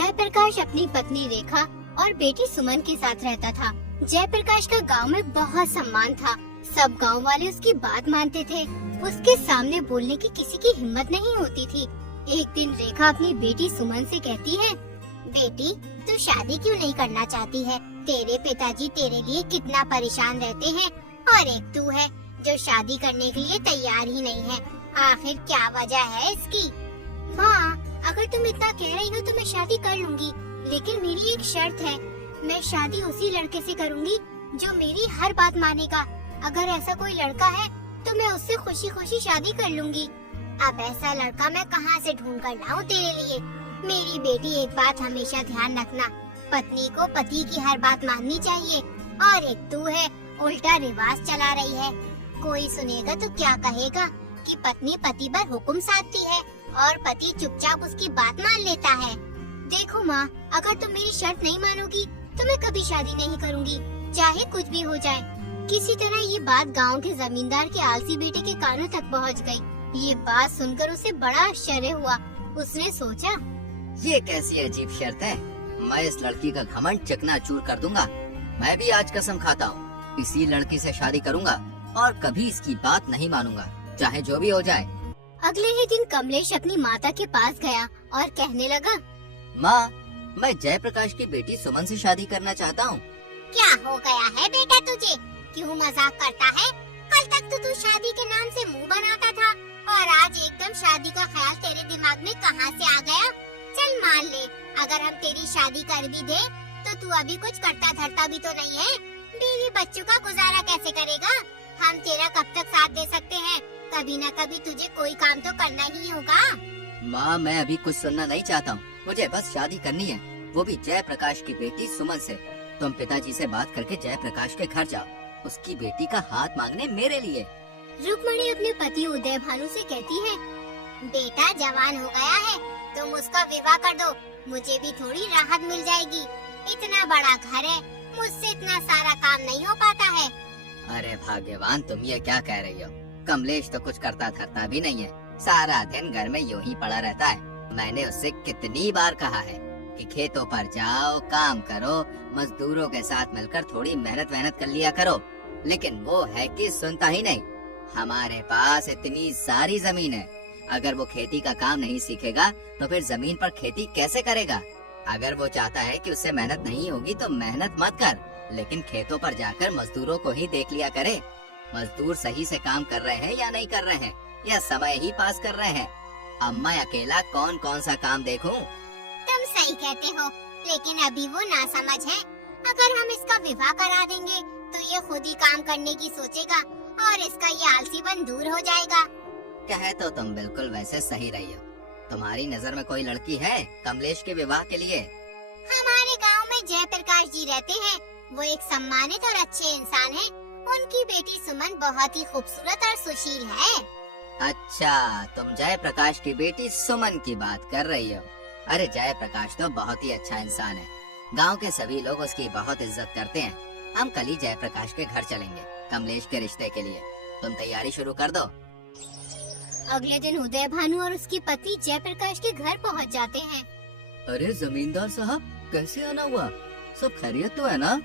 जयप्रकाश अपनी पत्नी रेखा और बेटी सुमन के साथ रहता था। जयप्रकाश का गांव में बहुत सम्मान था। सब गांव वाले उसकी बात मानते थे। उसके सामने बोलने की किसी की हिम्मत नहीं होती थी। एक दिन रेखा अपनी बेटी सुमन से कहती है, बेटी तू शादी क्यों नहीं करना चाहती है? तेरे पिताजी तेरे लिए कितना परेशान रहते हैं और एक तू है जो शादी करने के लिए तैयार ही नहीं है। आखिर क्या वजह है इसकी? माँ, अगर तुम इतना कह रही हो तो मैं शादी कर लूंगी, लेकिन मेरी एक शर्त है। मैं शादी उसी लड़के से करूंगी जो मेरी हर बात मानेगा। अगर ऐसा कोई लड़का है तो मैं उससे खुशी खुशी शादी कर लूंगी। अब ऐसा लड़का मैं कहाँ से ढूंढ कर लाऊं तेरे लिए? मेरी बेटी, एक बात हमेशा ध्यान रखना, पत्नी को पति की हर बात माननी चाहिए। और एक तू है उल्टा रिवाज चला रही है। कोई सुनेगा तो क्या कहेगा कि पत्नी पति पर हुक्म साधती है और पति चुपचाप उसकी बात मान लेता है। देखो माँ, अगर तुम मेरी शर्त नहीं मानोगी तो मैं कभी शादी नहीं करूँगी, चाहे कुछ भी हो जाए। किसी तरह ये बात गांव के जमींदार के आलसी बेटे के कानों तक पहुंच गई। ये बात सुनकर उसे बड़ा आश्चर्य हुआ। उसने सोचा, ये कैसी अजीब शर्त है? मैं इस लड़की का घमंड चकनाचूर कर दूंगा। मैं भी आज कसम खाता हूँ, इसी लड़की से शादी करूंगा और कभी इसकी बात नहीं मानूंगा, चाहे जो भी हो जाए। अगले ही दिन कमलेश अपनी माता के पास गया और कहने लगा, माँ, मैं जयप्रकाश की बेटी सुमन से शादी करना चाहता हूँ। क्या हो गया है बेटा तुझे? क्यों मजाक करता है? कल तक तो तू शादी के नाम से मुंह बनाता था और आज एकदम शादी का ख्याल तेरे दिमाग में कहाँ से आ गया? चल मान ले, अगर हम तेरी शादी कर भी दे तो तू अभी कुछ करता धरता भी तो नहीं है। बीवी बच्चों का गुजारा कैसे करेगा? हम तेरा कब तक साथ दे सकते हैं? कभी न कभी तुझे कोई काम तो करना ही होगा। माँ, मैं अभी कुछ सुनना नहीं चाहता हूँ। मुझे बस शादी करनी है, वो भी जयप्रकाश की बेटी सुमन से। तुम पिताजी से बात करके जयप्रकाश के घर जाओ, उसकी बेटी का हाथ मांगने मेरे लिए। रुक्मणी अपने पति उदय भानु से कहती है, बेटा जवान हो गया है, तुम उसका विवाह कर दो, मुझे भी थोड़ी राहत मिल जाएगी। इतना बड़ा घर है, मुझसे इतना सारा काम नहीं हो पाता है। अरे भाग्यवान, तुम ये क्या कह रही हो? कमलेश तो कुछ करता धरता भी नहीं है, सारा दिन घर में यूं ही पड़ा रहता है। मैंने उससे कितनी बार कहा है कि खेतों पर जाओ, काम करो, मजदूरों के साथ मिलकर थोड़ी मेहनत कर लिया करो, लेकिन वो है कि सुनता ही नहीं। हमारे पास इतनी सारी जमीन है, अगर वो खेती का काम नहीं सीखेगा तो फिर जमीन पर खेती कैसे करेगा? अगर वो चाहता है कि उससे मेहनत नहीं होगी तो मेहनत मत कर, लेकिन खेतों पर जाकर मजदूरों को ही देख लिया करे। मजदूर सही से काम कर रहे हैं या नहीं कर रहे हैं, या समय ही पास कर रहे हैं। अब मैं अकेला कौन कौन सा काम देखूं? तुम सही कहते हो, लेकिन अभी वो नासमझ है। अगर हम इसका विवाह करा देंगे तो ये खुद ही काम करने की सोचेगा और इसका ये आलसीपन दूर हो जाएगा। कहे तो तुम बिल्कुल वैसे सही रही हो। तुम्हारी नजर में कोई लड़की है कमलेश के विवाह के लिए? हमारे गांव में जयप्रकाश जी रहते हैं, वो एक सम्मानित और अच्छे इंसान हैं। उनकी बेटी सुमन बहुत ही खूबसूरत और सुशील है। अच्छा, तुम जयप्रकाश की बेटी सुमन की बात कर रही हो? अरे जयप्रकाश तो बहुत ही अच्छा इंसान है, गांव के सभी लोग उसकी बहुत इज्जत करते हैं। हम कल ही जयप्रकाश के घर चलेंगे कमलेश के रिश्ते के लिए। तुम तैयारी शुरू कर दो। अगले दिन उदय भानु और उसकी पत्नी जयप्रकाश के घर पहुंच जाते हैं। अरे जमींदार साहब, कैसे आना हुआ? सब खैरियत तो है ना?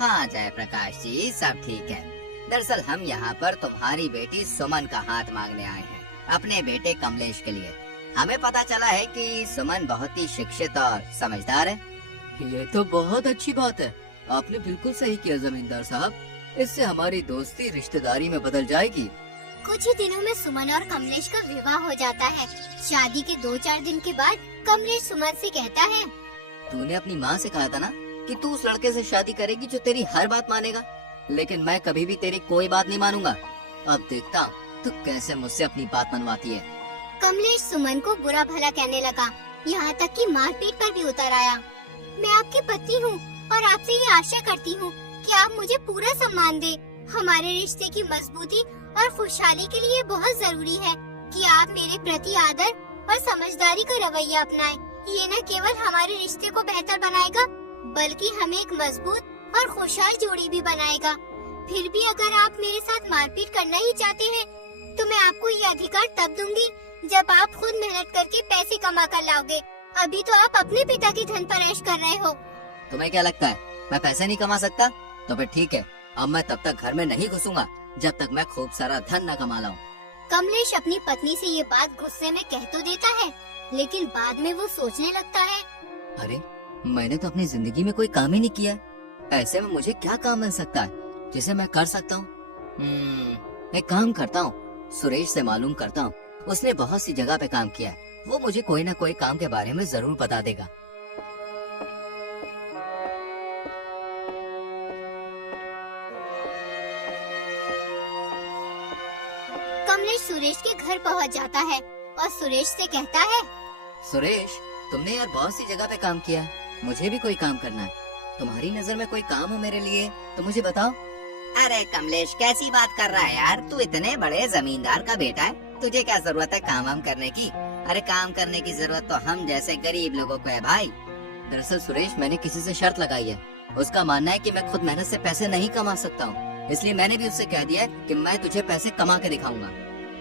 हाँ जयप्रकाश जी, सब ठीक है। दरअसल हम यहाँ पर तुम्हारी बेटी सुमन का हाथ मांगने आए हैं, अपने बेटे कमलेश के लिए। हमें पता चला है कि सुमन बहुत ही शिक्षित और समझदार है। ये तो बहुत अच्छी बात है, आपने बिल्कुल सही किया जमींदार साहब। इससे हमारी दोस्ती रिश्तेदारी में बदल जाएगी। कुछ ही दिनों में सुमन और कमलेश का विवाह हो जाता है। शादी के 2-4 दिन के बाद कमलेश सुमन से कहता है, तूने अपनी माँ से कहा था ना कि तू उस लड़के से शादी करेगी जो तेरी हर बात मानेगा, लेकिन मैं कभी भी तेरी कोई बात नहीं मानूंगा। अब देखता हूँ तू कैसे मुझसे अपनी बात मनवाती है। कमलेश सुमन को बुरा भला कहने लगा, यहाँ तक कि मारपीट पर भी उतर आया। मैं आपकी पत्नी हूँ और आपसे ये आशा करती हूँ कि आप मुझे पूरा सम्मान दे। हमारे रिश्ते की मजबूती और खुशहाली के लिए बहुत जरूरी है कि आप मेरे प्रति आदर और समझदारी का रवैया अपनाएं। ये न केवल हमारे रिश्ते को बेहतर बनाएगा, बल्कि हमें एक मजबूत और खुशहाल जोड़ी भी बनाएगा। फिर भी अगर आप मेरे साथ मारपीट करना ही चाहते हैं, तो मैं आपको ये अधिकार तब दूंगी जब आप खुद मेहनत करके पैसे कमा कर लाओगे अभी तो आप अपने पिता के धन पर ऐश कर रहे हो। तुम्हें क्या लगता है मैं पैसे नहीं कमा सकता? तो फिर ठीक है, अब मैं तब तक घर में नहीं घुसूंगा जब तक मैं खूब सारा धन न कमा लाऊं। कमलेश अपनी पत्नी से ये बात गुस्से में कह तो देता है, लेकिन बाद में वो सोचने लगता है, अरे मैंने तो अपनी जिंदगी में कोई काम ही नहीं किया, ऐसे में मुझे क्या काम मिल सकता है जिसे मैं कर सकता हूँ? एक काम करता हूँ, सुरेश से मालूम करता हूँ, उसने बहुत सी जगह पे काम किया है, वो मुझे कोई ना कोई काम के बारे में जरूर बता देगा। कमलेश सुरेश के घर पहुंच जाता है और सुरेश से कहता है, सुरेश, तुमने यार बहुत सी जगह पे काम किया है, मुझे भी कोई काम करना है, तुम्हारी नजर में कोई काम हो मेरे लिए तो मुझे बताओ। अरे कमलेश, कैसी बात कर रहा है यार, तू इतने बड़े जमींदार का बेटा है, तुझे क्या जरूरत है काम वाम करने की? अरे काम करने की जरूरत तो हम जैसे गरीब लोगों को है भाई। दरअसल सुरेश, मैंने किसी से शर्त लगाई है, उसका मानना है कि मैं खुद मेहनत से पैसे नहीं कमा सकता हूँ, इसलिए मैंने भी उससे कह दिया है कि मैं तुझे पैसे कमा के दिखाऊंगा।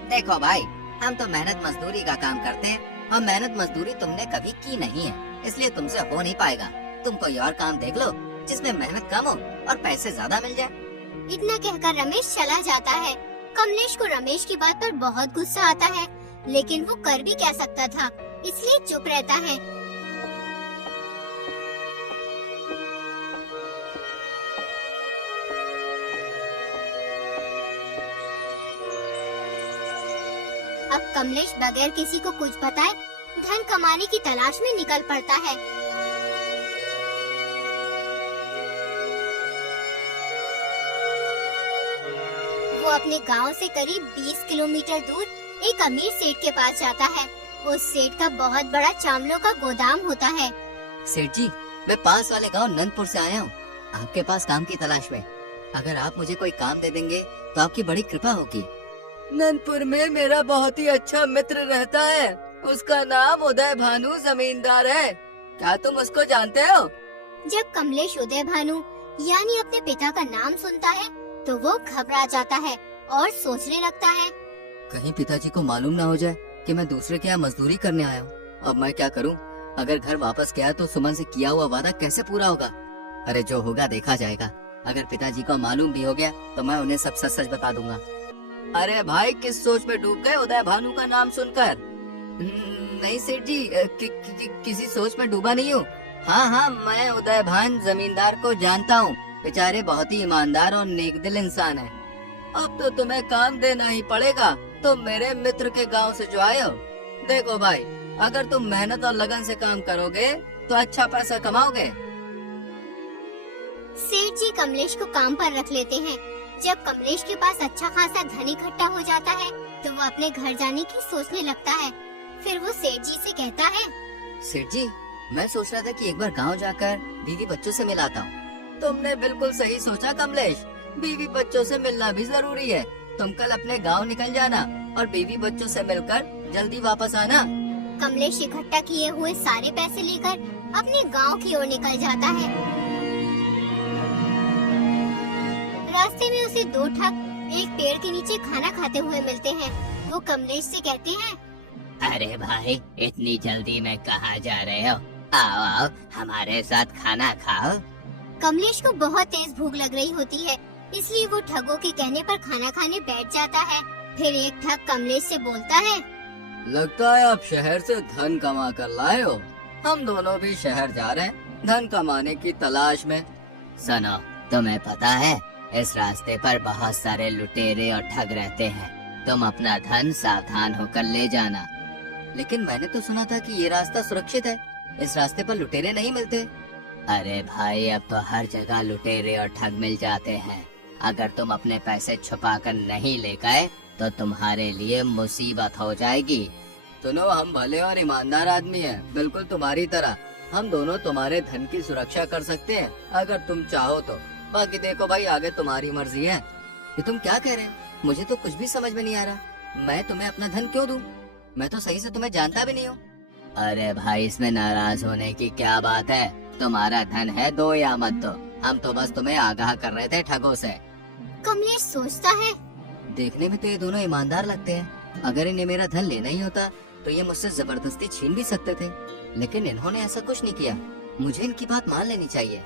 देखो भाई, हम तो मेहनत मजदूरी का काम करते हैं और मेहनत मजदूरी तुमने कभी की नहीं है, इसलिए तुमसे हो नहीं पाएगा। तुम कोई और काम देख लो जिसमें मेहनत कम हो और पैसे ज्यादा मिल जाए। इतना कहकर रमेश चला जाता है। कमलेश को रमेश की बात पर बहुत गुस्सा आता है, लेकिन वो कर भी क्या सकता था, इसलिए चुप रहता है। अब कमलेश बगैर किसी को कुछ बताए धन कमाने की तलाश में निकल पड़ता है। वो अपने गांव से करीब 20 किलोमीटर दूर एक अमीर सेठ के पास जाता है। उस सेठ का बहुत बड़ा चावलों का गोदाम होता है। सेठ जी, मैं पास वाले गांव नंदपुर से आया हूँ, आपके पास काम की तलाश में। अगर आप मुझे कोई काम दे देंगे तो आपकी बड़ी कृपा होगी। नंदपुर में मेरा बहुत ही अच्छा मित्र रहता है, उसका नाम उदय भानु जमींदार है, क्या तुम उसको जानते हो? जब कमलेश उदय भानु यानी अपने पिता का नाम सुनता है तो वो घबरा जाता है और सोचने लगता है, कहीं पिताजी को मालूम ना हो जाए कि मैं दूसरे के यहाँ मजदूरी करने आया हूँ। अब मैं क्या करूँ? अगर घर वापस गया तो सुमन से किया हुआ वादा कैसे पूरा होगा? अरे जो होगा देखा जाएगा। अगर पिताजी को मालूम भी हो गया तो मैं उन्हें सब सच सच बता दूंगा। अरे भाई, किस सोच में डूब गए उदय भानु का नाम सुनकर? नहीं सेठ जी, किसी सोच में डूबा नहीं हूँ। हाँ, मैं उदय भान जमींदार को जानता हूँ, बेचारे बहुत ही ईमानदार और नेकदिल इंसान है। अब तो तुम्हें काम देना ही पड़ेगा, तुम मेरे मित्र के गांव से जो आए हो। देखो भाई, अगर तुम मेहनत और लगन से काम करोगे तो अच्छा पैसा कमाओगे। सेठ जी कमलेश को काम पर रख लेते हैं। जब कमलेश के पास अच्छा खासा धन इकट्ठा हो जाता है तो वो अपने घर जाने की सोचने लगता है। फिर वो सेठ जी से कहता है, सेठ जी, मैं सोच रहा था कि एक बार गांव जाकर बीवी बच्चों से मिलाता हूँ। तुमने बिल्कुल सही सोचा कमलेश, बीवी बच्चों से मिलना भी जरूरी है। तुम कल अपने गांव निकल जाना और बीवी बच्चों से मिलकर जल्दी वापस आना। कमलेश इकट्ठा किए हुए सारे पैसे लेकर अपने गांव की ओर निकल जाता है। रास्ते में उसे दो ठग एक पेड़ के नीचे खाना खाते हुए मिलते हैं। वो कमलेश से कहते हैं, अरे भाई, इतनी जल्दी में कहाँ जा रहे हो? आओ हमारे साथ खाना खाओ। कमलेश को बहुत तेज भूख लग रही होती है, इसलिए वो ठगों के कहने पर खाना खाने बैठ जाता है। फिर एक ठग कमलेश से बोलता है, लगता है आप शहर से धन कमा कर लाए हो। हम दोनों भी शहर जा रहे हैं धन कमाने की तलाश में। सुनो, तुम्हें पता है इस रास्ते पर बहुत सारे लुटेरे और ठग रहते हैं, तुम अपना धन सावधान होकर ले जाना। लेकिन मैंने तो सुना था कि ये रास्ता सुरक्षित है, इस रास्ते पर लुटेरे नहीं मिलते। अरे भाई, अब तो हर जगह लुटेरे और ठग मिल जाते हैं। अगर तुम अपने पैसे छुपा कर नहीं ले गए तो तुम्हारे लिए मुसीबत हो जाएगी। सुनो, हम भले और ईमानदार आदमी हैं, बिल्कुल तुम्हारी तरह। हम दोनों तुम्हारे धन की सुरक्षा कर सकते हैं अगर तुम चाहो तो। बाकी देखो भाई, आगे तुम्हारी मर्जी है। ये तुम क्या कह रहे हो? मुझे तो कुछ भी समझ में नहीं आ रहा। मैं तुम्हें अपना धन क्यों दूं? मैं तो सही से तुम्हें जानता भी नहीं हूँ। अरे भाई, इसमें नाराज होने की क्या बात है? तुम्हारा धन है, दो या मत दो, हम तो बस तुम्हें आगाह कर रहे थे ठगों से। कमलेश सोचता है, देखने में तो ये दोनों ईमानदार लगते हैं। अगर इन्हें मेरा धन लेना ही होता तो ये मुझसे जबरदस्ती छीन भी सकते थे। लेकिन इन्होंने ऐसा कुछ नहीं किया। मुझे इनकी बात मान लेनी चाहिए।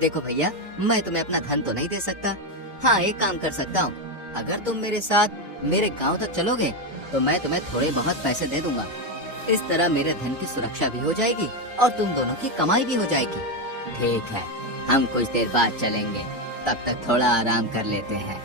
देखो भैया, मैं तुम्हें अपना धन तो नहीं दे सकता। हाँ, एक काम कर सकता हूँ। अगर तुम मेरे साथ मेरे गांव तक चलोगे तो मैं तुम्हें थोड़े बहुत पैसे दे दूंगा। इस तरह मेरे धन की सुरक्षा भी हो जाएगी और तुम दोनों की कमाई भी हो जाएगी। ठीक है, हम कुछ देर बाद चलेंगे, तब तक थोड़ा आराम कर लेते हैं।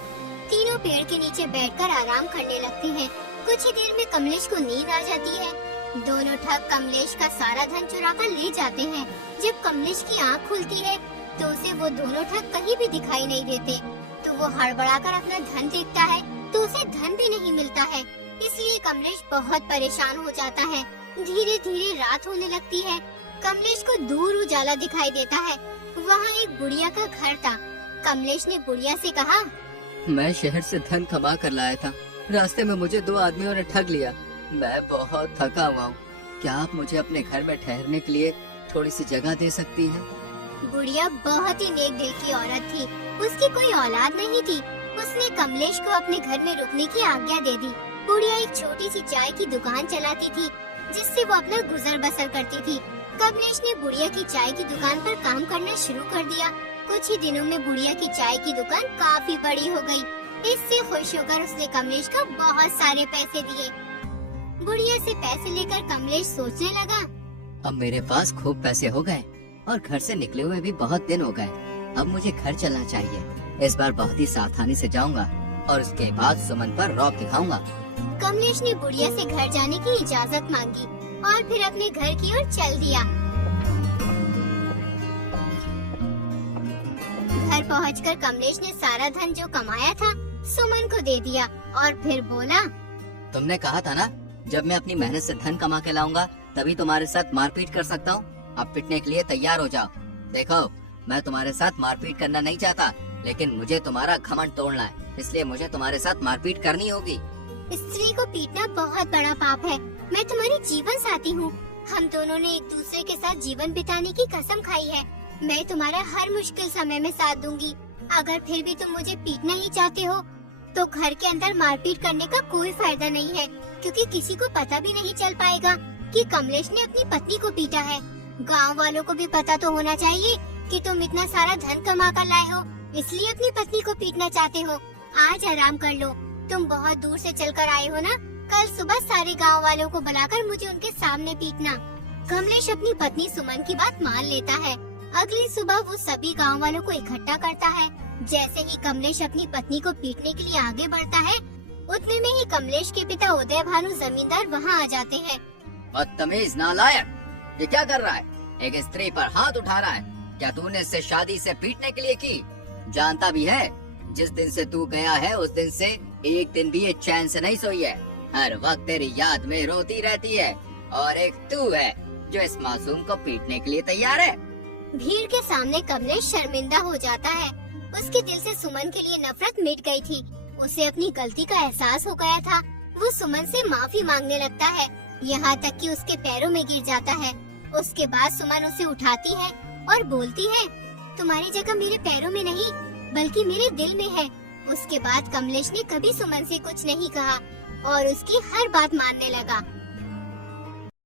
तीनों पेड़ के नीचे बैठकर आराम करने लगते हैं। कुछ ही देर में कमलेश को नींद आ जाती है। दोनों ठग कमलेश का सारा धन चुरा कर ले जाते हैं। जब कमलेश की आँख खुलती है तो उसे वो दोनों ठग कहीं भी दिखाई नहीं देते। तो वो हड़बड़ाकर अपना धन देखता है तो उसे धन भी नहीं मिलता है। इसलिए कमलेश बहुत परेशान हो जाता है। धीरे धीरे रात होने लगती है। कमलेश को दूर उजाला दिखाई देता है। वहाँ एक बुढ़िया का घर था। कमलेश ने बुढ़िया से कहा, मैं शहर से धन कमा कर लाया था। रास्ते में मुझे 2 आदमियों ने ठग लिया। मैं बहुत थका हुआ हूँ। क्या आप मुझे अपने घर में ठहरने के लिए थोड़ी सी जगह दे सकती हैं? बुढ़िया बहुत ही नेक दिल की औरत थी। उसकी कोई औलाद नहीं थी। उसने कमलेश को अपने घर में रुकने की आज्ञा दे दी। बुढ़िया एक छोटी सी चाय की दुकान चलाती थी, जिससे वो अपना गुजर बसर करती थी। कमलेश ने बुढ़िया की चाय की दुकान पर काम करना शुरू कर दिया। कुछ ही दिनों में बुढ़िया की चाय की दुकान काफी बड़ी हो गई। इससे खुश होकर उसने कमलेश को बहुत सारे पैसे दिए। बुढ़िया से पैसे लेकर कमलेश सोचने लगा, अब मेरे पास खूब पैसे हो गए और घर से निकले हुए भी बहुत दिन हो गए। अब मुझे घर चलना चाहिए। इस बार बहुत ही सावधानी से जाऊंगा और उसके बाद सुमन पर रौब दिखाऊंगा। कमलेश ने बुढ़िया से घर जाने की इजाजत मांगी और फिर अपने घर की ओर चल दिया। घर पहुंचकर कमलेश ने सारा धन जो कमाया था सुमन को दे दिया और फिर बोला, तुमने कहा था ना, जब मैं अपनी मेहनत से धन कमा के लाऊंगा तभी तुम्हारे साथ मारपीट कर सकता हूँ। अब पिटने के लिए तैयार हो जाओ। देखो, मैं तुम्हारे साथ मारपीट करना नहीं चाहता, लेकिन मुझे तुम्हारा घमंड तोड़ना है, इसलिए मुझे तुम्हारे साथ मारपीट करनी होगी। स्त्री को पीटना बहुत बड़ा पाप है। मैं तुम्हारी जीवन साथी हूँ। हम दोनों ने एक दूसरे के साथ जीवन बिताने की कसम खाई है। मैं तुम्हारा हर मुश्किल समय में साथ दूंगी। अगर फिर भी तुम मुझे पीटना ही चाहते हो तो घर के अंदर मारपीट करने का कोई फायदा नहीं है, क्योंकि किसी को पता भी नहीं चल पाएगा कि कमलेश ने अपनी पत्नी को पीटा है। गांव वालों को भी पता तो होना चाहिए कि तुम इतना सारा धन कमा कर लाए हो, इसलिए अपनी पत्नी को पीटना चाहते हो। आज आराम कर लो। तुम बहुत दूर से चलकर आए हो ना। कल सुबह सारे गांव वालों को बुलाकर मुझे उनके सामने पीटना। कमलेश अपनी पत्नी सुमन की बात मान लेता है। अगली सुबह वो सभी गांव वालों को इकट्ठा करता है। जैसे ही कमलेश अपनी पत्नी को पीटने के लिए आगे बढ़ता है, उतने में ही कमलेश के पिता उदय भानु जमींदार वहाँ आ जाते हैं। बदतमीज नालायक, ये क्या कर रहा है? एक स्त्री पर हाथ उठा रहा है। क्या तूने इससे शादी से पीटने के लिए की? जानता भी है, जिस दिन से तू गया है उस दिन से एक दिन भी ये चैन से नहीं सोई है। हर वक्त तेरी याद में रोती रहती है, और एक तू है जो इस मासूम को पीटने के लिए तैयार है। भीड़ के सामने कमलेश शर्मिंदा हो जाता है। उसके दिल से सुमन के लिए नफरत मिट गई थी। उसे अपनी गलती का एहसास हो गया था। वो सुमन से माफी मांगने लगता है, यहाँ तक कि उसके पैरों में गिर जाता है। उसके बाद सुमन उसे उठाती है और बोलती है, तुम्हारी जगह मेरे पैरों में नहीं बल्कि मेरे दिल में है। उसके बाद कमलेश ने कभी सुमन से कुछ नहीं कहा और उसकी हर बात मानने लगा।